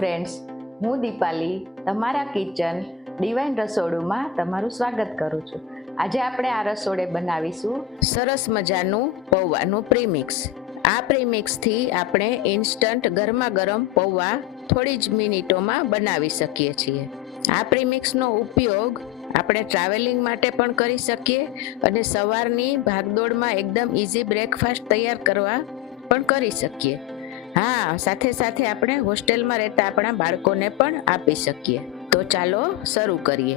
Friends હું દીપાલી તમારા kitchen divine રસોડુંમાં તમારું સ્વાગત કરું છું. આજે આપણે આ રસોડે બનાવીશું સરસ મજાનું પૌવાનું પ્રીમિક્સ આ પ્રીમિક્સથી આપણે ઇન્સ્ટન્ટ ગરમા ગરમ પૌવા થોડી જ મિનિટોમાં બનાવી શકીએ છીએ. આ પ્રીમિક્સનો ઉપયોગ આપણે ટ્રાવેલિંગ માટે પણ કરી શકીએ અને સવારની ભાગદોડમાં એકદમ ઇઝી બ્રેકફાસ્ટ તૈયાર કરવા પણ કરી શકીએ. હા, સાથે સાથે આપણે હોસ્ટેલમાં રહેતા આપણા બાળકોને પણ આપી શકીએ. તો ચાલો શરૂ કરીએ.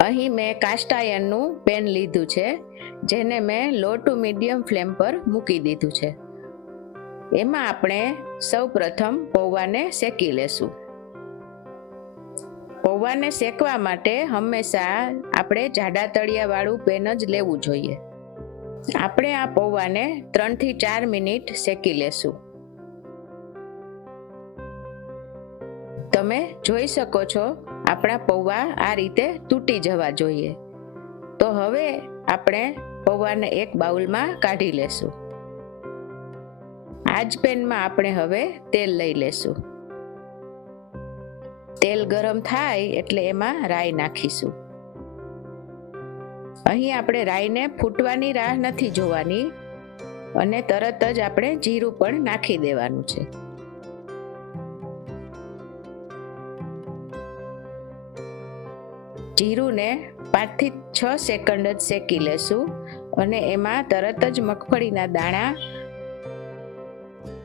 અહીં મેં કાસ્ટ આયર્નનું પેન લીધું છે, જેને મેં લો ટુ મીડિયમ ફ્લેમ પર મૂકી દીધું છે. એમાં આપણે સૌ પ્રથમ પૌવાને શેકી લેશું. પૌવાને શેકવા માટે હંમેશા આપણે જાડા તળિયાવાળું પેન જ લેવું જોઈએ. આપણે આ પૌવાને ત્રણથી ચાર મિનિટ શેકી લેશું. તમે જોઈ શકો છો, આપણા પૌવા આ રીતે તૂટી જવા જોઈએ. તો હવે આપણે પૌવાને એક બાઉલમાં કાઢી લેશું. આ જ પેનમાં આપણે હવે તેલ લઈ લેશું. તેલ ગરમ થાય એટલે એમાં રાઈ નાખીશું. અહીં આપણે રાઈને ફૂટવાની રાહ નથી જોવાની અને તરત જ આપણે જીરું પણ નાખી દેવાનું છે. જીરુંને પાંચથી છ સેકન્ડ જ શેકી લેશું અને એમાં તરત જ મગફળીના દાણા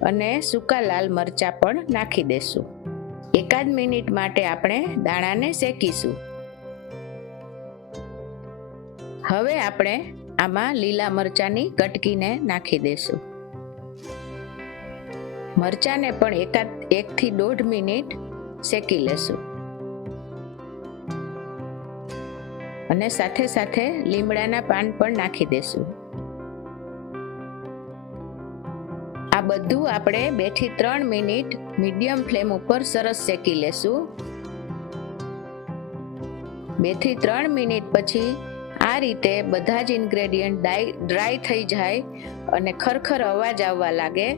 અને સૂકા લાલ મરચા પણ નાખી દેશું. એકાદ મિનિટ માટે આપણે દાણાને શેકીશું. હવે આપણે આમાં લીલા મરચાની કટકીને નાખી દેશું. મરચાને પણ એકાદ એકથી દોઢ મિનિટ શેકી લેશું. અને સાથે સાથે લીમડાના પાન પણ નાખી દેશું. આ બધું આપણે બેથી ત્રણ મિનિટ મીડિયમ ફ્લેમ ઉપર સરસ શેકી લેશું. બેથી ત્રણ મિનિટ પછી આ રીતે બધા જ ઇન્ગ્રેડિયન્ટ ડ્રાય થઈ જાય અને ખરખર અવાજ આવવા લાગે.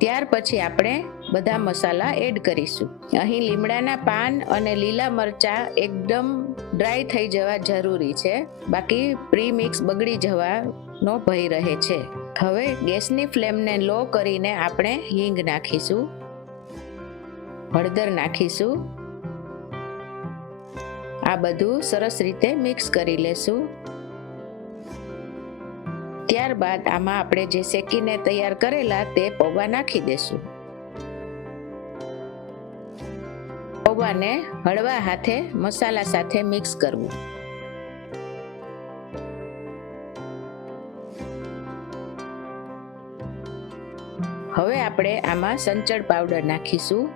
ત્યાર પછી આપણે બધા મસાલા એડ કરીશું. અહીં લીમડાના પાન અને લીલા મરચા એકદમ ડ્રાય થઈ જવા જરૂરી છે. બાકી પ્રી મિક્સ બગડી જવાનો ભય રહે છે. હવે ગેસની ફ્લેમને લો કરીને આપણે હિંગ નાખીશું. હળદર નાખીશું. આ બધું સરસ રીતે મિક્સ કરી લેશું. ત્યારબાદ આમાં આપણે જે શેકીને તૈયાર કરેલા તે પૌવા નાખી દેશું. પૌવાને હળવા હાથે મસાલા સાથે મિક્સ કરવું. હવે આપણે આમાં સંચળ પાવડર નાખીશું.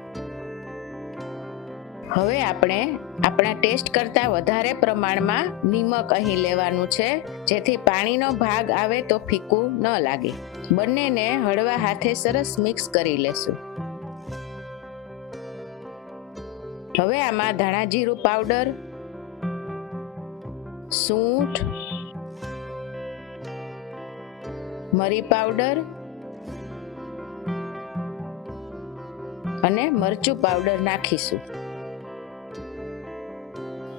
હવે આપણે આપણા ટેસ્ટ કરતાં વધારે પ્રમાણમાં નિમક અહીં લેવાનું છે. જેથી પાણીનો ભાગ આવે તો ફીકું ન લાગે. બંનેને હળવા હાથે સરસ મિક્સ કરી લેશું. હવે આમાં ધાણા જીરું પાવડર, સૂંઠ, મરી પાવડર અને મરચું પાવડર નાખીશું.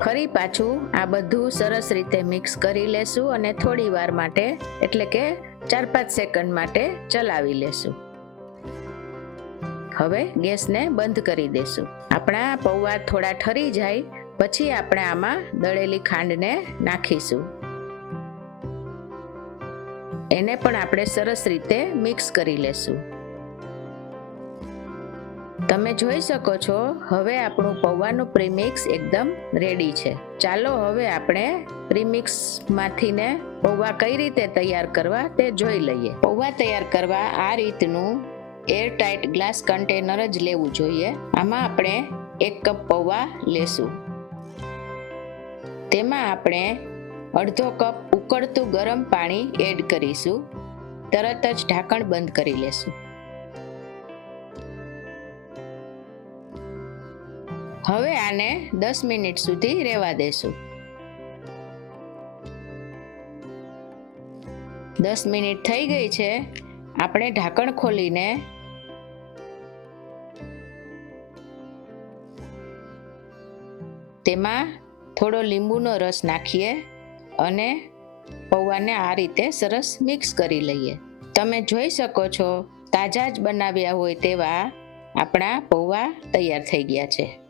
ફરી પાછું આ બધું સરસ રીતે મિક્સ કરી લેશું અને થોડી વાર માટે, એટલે કે ચાર પાંચ સેકન્ડ માટે ચલાવી લેશું. હવે ગેસને બંધ કરી દેશું. આપણા પૌવા થોડા ઠરી જાય, પછી આપણે આમાં દળેલી ખાંડને નાખીશું. એને પણ આપણે સરસ રીતે મિક્સ કરી લેશું. તમે જોઈ શકો છો, હવે આપણું પૌવાનું પ્રીમિક્સ એકદમ રેડી છે. ચાલો હવે આપણે પ્રીમિક્સમાંથી ને પૌવા કઈ રીતે તૈયાર કરવા તે જોઈ લઈએ. પૌવા તૈયાર કરવા આ રીતનું એર ટાઈટ ગ્લાસ કન્ટેનર જ લેવું જોઈએ. આમાં આપણે એક કપ પૌવા લેશું. તેમાં આપણે અડધો કપ ઉકળતું ગરમ પાણી એડ કરીશું. તરત જ ઢાંકણ બંધ કરી લેશું. હવે આને દસ મિનિટ સુધી રહેવા દેશું. દસ મિનિટ થઈ ગઈ છે. આપણે ઢાંકણ ખોલીને તેમાં થોડો લીંબુનો રસ નાખીએ અને પૌવાને આ રીતે સરસ મિક્સ કરી લઈએ. તમે જોઈ શકો છો, તાજા જ બનાવ્યા હોય તેવા આપણા પૌવા તૈયાર થઈ ગયા છે.